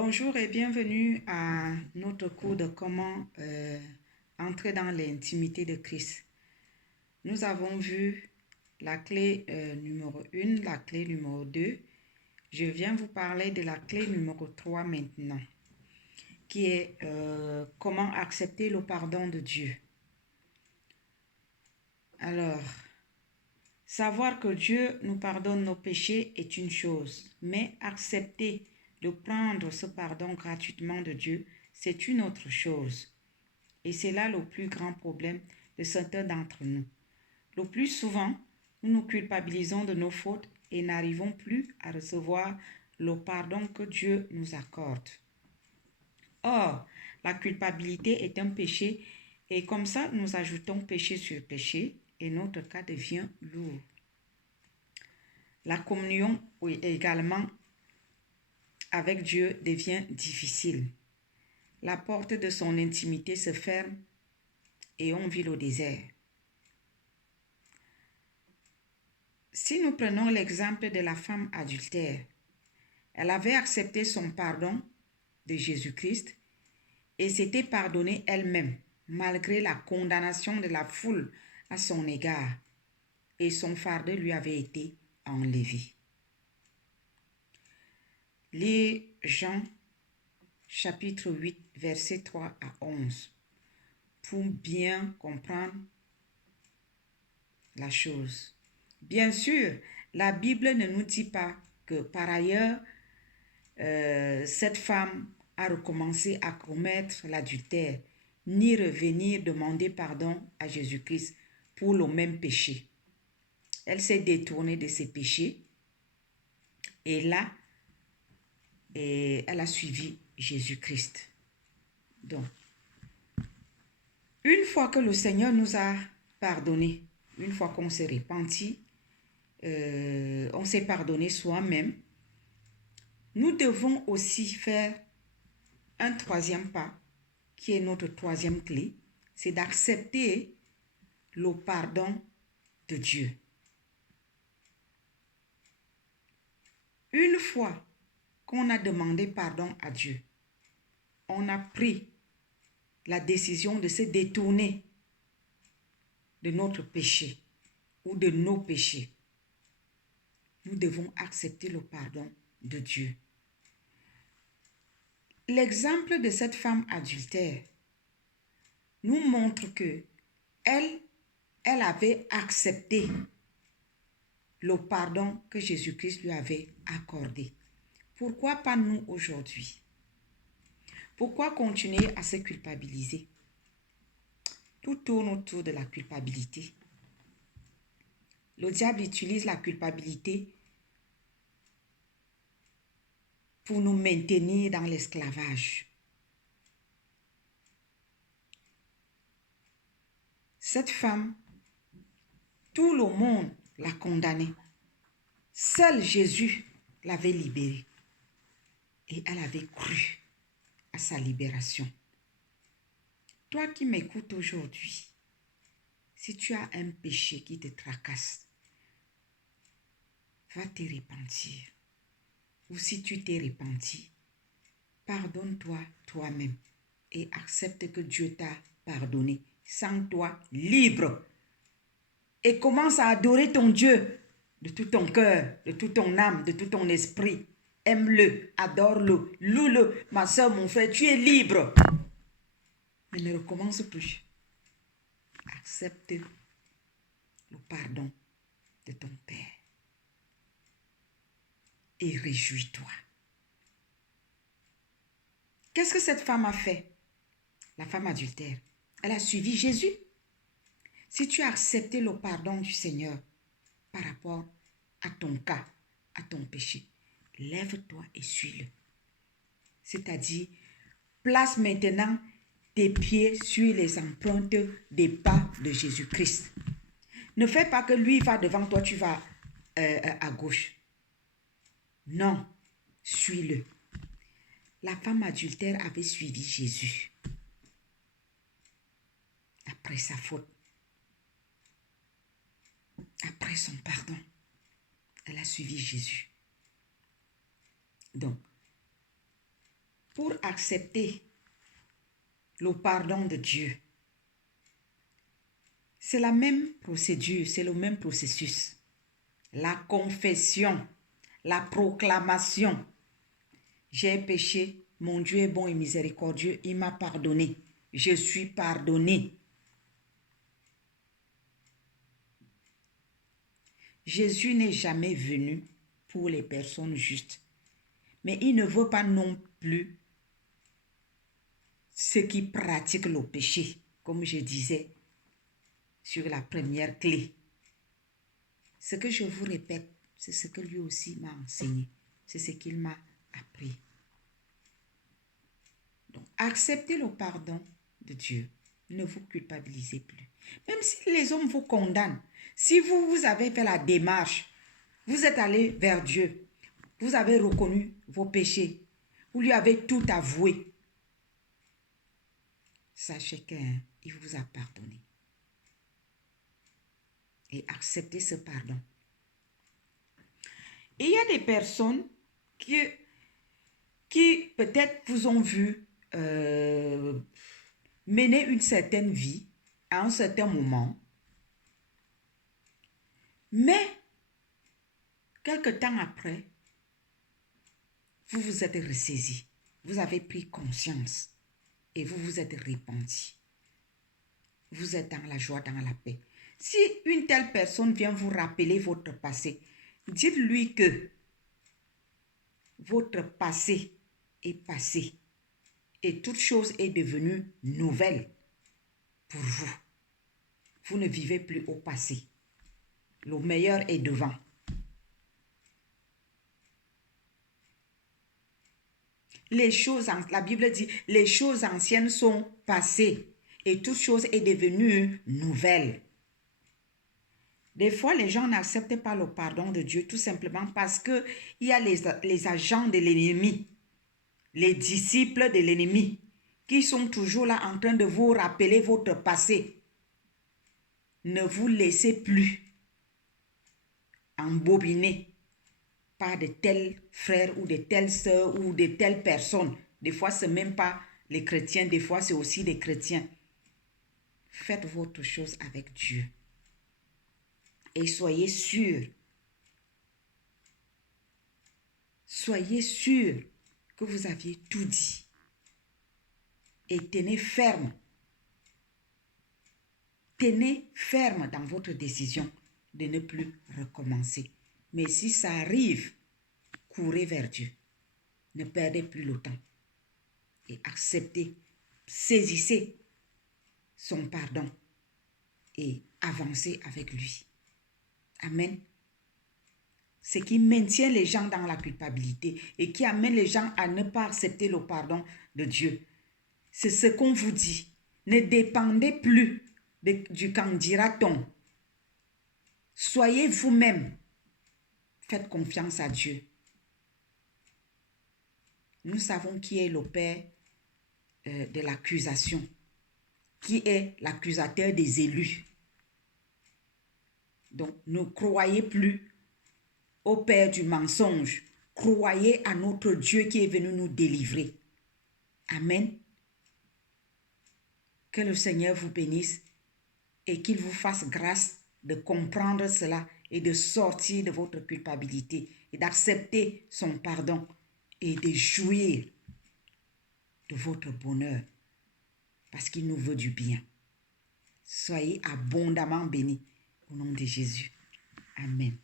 Bonjour et bienvenue à notre cours de comment entrer dans l'intimité de Christ. Nous avons vu la clé numéro 1, la clé numéro 2. Je viens vous parler de la clé numéro 3 maintenant, qui est comment accepter le pardon de Dieu. Alors, savoir que Dieu nous pardonne nos péchés est une chose, mais accepter de prendre ce pardon gratuitement de Dieu, c'est une autre chose. Et c'est là le plus grand problème de certains d'entre nous. Le plus souvent, nous nous culpabilisons de nos fautes et n'arrivons plus à recevoir le pardon que Dieu nous accorde. Or, la culpabilité est un péché et comme ça, nous ajoutons péché sur péché et notre cas devient lourd. La communion également avec Dieu devient difficile. La porte de son intimité se ferme et on vit le désert. Si nous prenons l'exemple de la femme adultère, elle avait accepté son pardon de Jésus-Christ et s'était pardonnée elle-même malgré la condamnation de la foule à son égard et son fardeau lui avait été enlevé. Lis Jean chapitre 8 versets 3 à 11 pour bien comprendre la chose. Bien sûr, la Bible ne nous dit pas que par ailleurs, cette femme a recommencé à commettre l'adultère, ni revenir demander pardon à Jésus-Christ pour le même péché. Elle s'est détournée de ses péchés et là, elle a suivi Jésus-Christ. Donc, une fois que le Seigneur nous a pardonné, une fois qu'on s'est repenti, on s'est pardonné soi-même, nous devons aussi faire un troisième pas, qui est notre troisième clé, c'est d'accepter le pardon de Dieu. Une fois qu'on a demandé pardon à Dieu, on a pris la décision de se détourner de notre péché ou de nos péchés. Nous devons accepter le pardon de Dieu. L'exemple de cette femme adultère nous montre que elle avait accepté le pardon que Jésus-Christ lui avait accordé. Pourquoi pas nous aujourd'hui? Pourquoi continuer à se culpabiliser? Tout tourne autour de la culpabilité. Le diable utilise la culpabilité pour nous maintenir dans l'esclavage. Cette femme, tout le monde l'a condamnée. Seul Jésus l'avait libérée. Et elle avait cru à sa libération. Toi qui m'écoutes aujourd'hui, si tu as un péché qui te tracasse, va te repentir. Ou si tu t'es repenti, pardonne-toi toi-même et accepte que Dieu t'a pardonné. Sens-toi libre et commence à adorer ton Dieu de tout ton cœur, de toute ton âme, de tout ton esprit. Aime-le, adore-le, loue-le. Ma soeur, mon frère, tu es libre. Mais ne recommence plus. Accepte le pardon de ton Père et réjouis-toi. Qu'est-ce que cette femme a fait? La femme adultère. Elle a suivi Jésus. Si tu as accepté le pardon du Seigneur par rapport à ton cas, à ton péché, lève-toi et suis-le. C'est-à-dire, place maintenant tes pieds sur les empreintes des pas de Jésus-Christ. Ne fais pas que lui va devant toi, tu vas à gauche. Non, suis-le. La femme adultère avait suivi Jésus après sa faute. Après son pardon, elle a suivi Jésus. Donc, pour accepter le pardon de Dieu, c'est la même procédure, c'est le même processus. La confession, la proclamation. J'ai péché, mon Dieu est bon et miséricordieux, il m'a pardonné. Je suis pardonné. Jésus n'est jamais venu pour les personnes justes, mais il ne veut pas non plus ceux qui pratiquent le péché, comme je disais sur la première clé. Ce que je vous répète, c'est ce que lui aussi m'a enseigné. C'est ce qu'il m'a appris. Donc, acceptez le pardon de Dieu. Ne vous culpabilisez plus. Même si les hommes vous condamnent, si vous avez fait la démarche, vous êtes allé vers Dieu, vous avez reconnu vos péchés, vous lui avez tout avoué, sachez qu'il vous a pardonné. Et acceptez ce pardon. Et il y a des personnes qui peut-être vous ont vu mener une certaine vie à un certain moment, mais quelque temps après, vous vous êtes ressaisi, vous avez pris conscience et vous vous êtes repenti. Vous êtes dans la joie, dans la paix. Si une telle personne vient vous rappeler votre passé, dites-lui que votre passé est passé et toute chose est devenue nouvelle pour vous. Vous ne vivez plus au passé. Le meilleur est devant. La Bible dit, les choses anciennes sont passées et toute chose est devenue nouvelle. Des fois, les gens n'acceptent pas le pardon de Dieu tout simplement parce qu'il y a les agents de l'ennemi, les disciples de l'ennemi, qui sont toujours là en train de vous rappeler votre passé. Ne vous laissez plus embobiner par de tels frères ou de telles sœurs ou de telles personnes. Des fois, ce n'est même pas les chrétiens, des fois, c'est aussi des chrétiens. Faites votre chose avec Dieu. Et soyez sûr que vous aviez tout dit. Et tenez ferme dans votre décision de ne plus recommencer. Mais si ça arrive, courez vers Dieu. Ne perdez plus le temps. Et acceptez, saisissez son pardon et avancez avec lui. Amen. Ce qui maintient les gens dans la culpabilité et qui amène les gens à ne pas accepter le pardon de Dieu, c'est ce qu'on vous dit. Ne dépendez plus du qu'en dira-t-on. Soyez vous-même. Faites confiance à Dieu. Nous savons qui est le père de l'accusation, qui est l'accusateur des élus. Donc, ne croyez plus au père du mensonge. Croyez à notre Dieu qui est venu nous délivrer. Amen. Que le Seigneur vous bénisse et qu'il vous fasse grâce de comprendre cela et de sortir de votre culpabilité et d'accepter son pardon et de jouir de votre bonheur parce qu'il nous veut du bien. Soyez abondamment bénis au nom de Jésus. Amen.